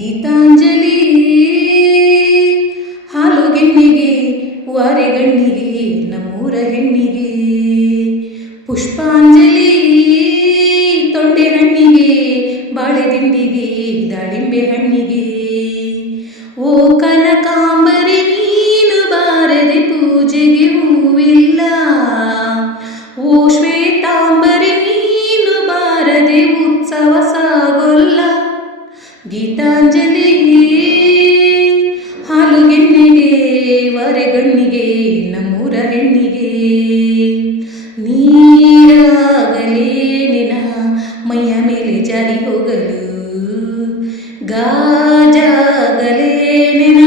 ಗೀತಾಂಜಲಿ. ಹಾಲು ಗೆಣ್ಣಿಗೆ ವಾರೆಗಣ್ಣಿಗೆ ನಮ್ಮೂರ ಹೆಣ್ಣಿಗೆ. ಪುಷ್ಪಾಂಜಲಿ, ತೊಂಡೆ ಹಣ್ಣಿಗೆ ಬಾಳೆದಿಂಡಿಗೆ ದಾಳಿಂಬೆ ಹಣ್ಣಿಗೆ. ಓ ಕನಕಾಂಬರಿ, ನೀನು ಬಾರದೆ ಪೂಜೆಗೆ ಹೂವಿಲ್ಲ. ಓ ಶ್ವೇತಾಂಬರಿ, ನೀನು ಬಾರದೆ ಉತ್ಸವ ಸಾಗೋಲ್ಲ. ಗೀತಾಂಜಲಿ ಗಾಜಾಗಲೇ ನಿನ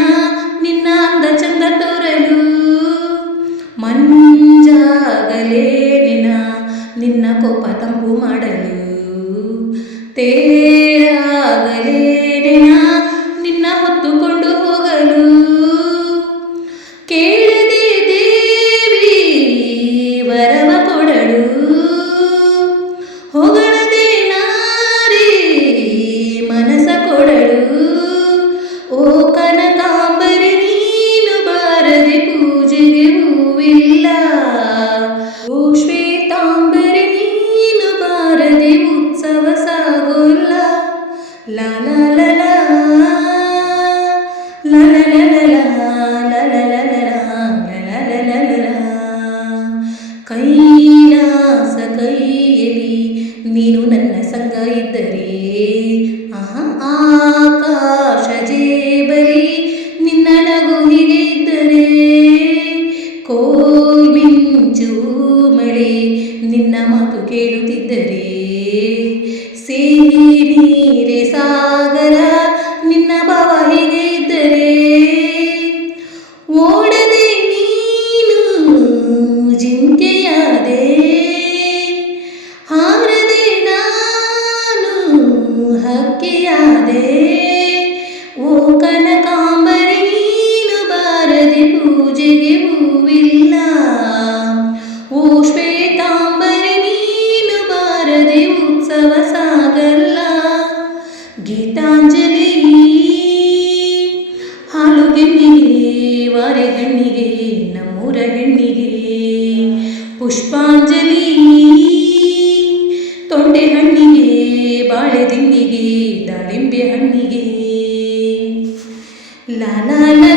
ನಿನ್ನ ಅಂದ ಚಂದ ತೋರಲು ಮಂಜಾಗಲೇ ನಿನ ನಿನ್ನ ಕೋಪ ತಂಪು ಮಾಡಲು ತೇರಾಗಲೇ ಕೈಲಾಸ ಕೈಯಲ್ಲಿ ನೀನು ನನ್ನ ಸಂಗ ಇದ್ದರೆ, ಆಹಾ, ಆಕಾಶ ಜೇಬಲಿ ನಿನ್ನ ನಗು ಹೀಗೆ ಇದ್ದರೆ ಕೋಲ್ಮಿಂಚು ಮಳೆ ನಿನ್ನ ಮಾತು ಕೇಳುತ್ತಿದ್ದರೆ. ಸಿಹಿ ನೀರೆ ಸಾಗರ, ನಿನ್ನ ಭಾವ ಹೀಗೆ ಇದ್ದರೆ? ಓಡದೆ ನೀನು ಜಿಂಕೆಯಾದೆ, ಹಾರದೆ ನಾನು ಹಕ್ಕೆಯಾದೆ. ಓ ಕನಕಾಂಬರೆ, ನೀನು ಬಾರದೆ ಪೂಜೆಗೆ ಹೂವಿಲ್ಲ. ಓ ಶ್ವೇತಾಂಬರೆ, ನೀನು ಬಾರದೆ ಉತ್ಸವ ಗೀತಾಂಜಲಿ ಹಾಲು ಗಣ್ಣಿಗೆ ವಾರೆ ಗಣ್ಣಿಗೆ ನಮ್ಮೂರ ಹೆಣ್ಣಿಗೆ. ಪುಷ್ಪಾಂಜಲಿ ತೊಂಡೆ ಹಣ್ಣಿಗೆ, ಬಾಳೆ ದಿಂಡಿಗೆ ದಾಳಿಂಬೆ ಹಣ್ಣಿಗೆ. ಲಾಲಾ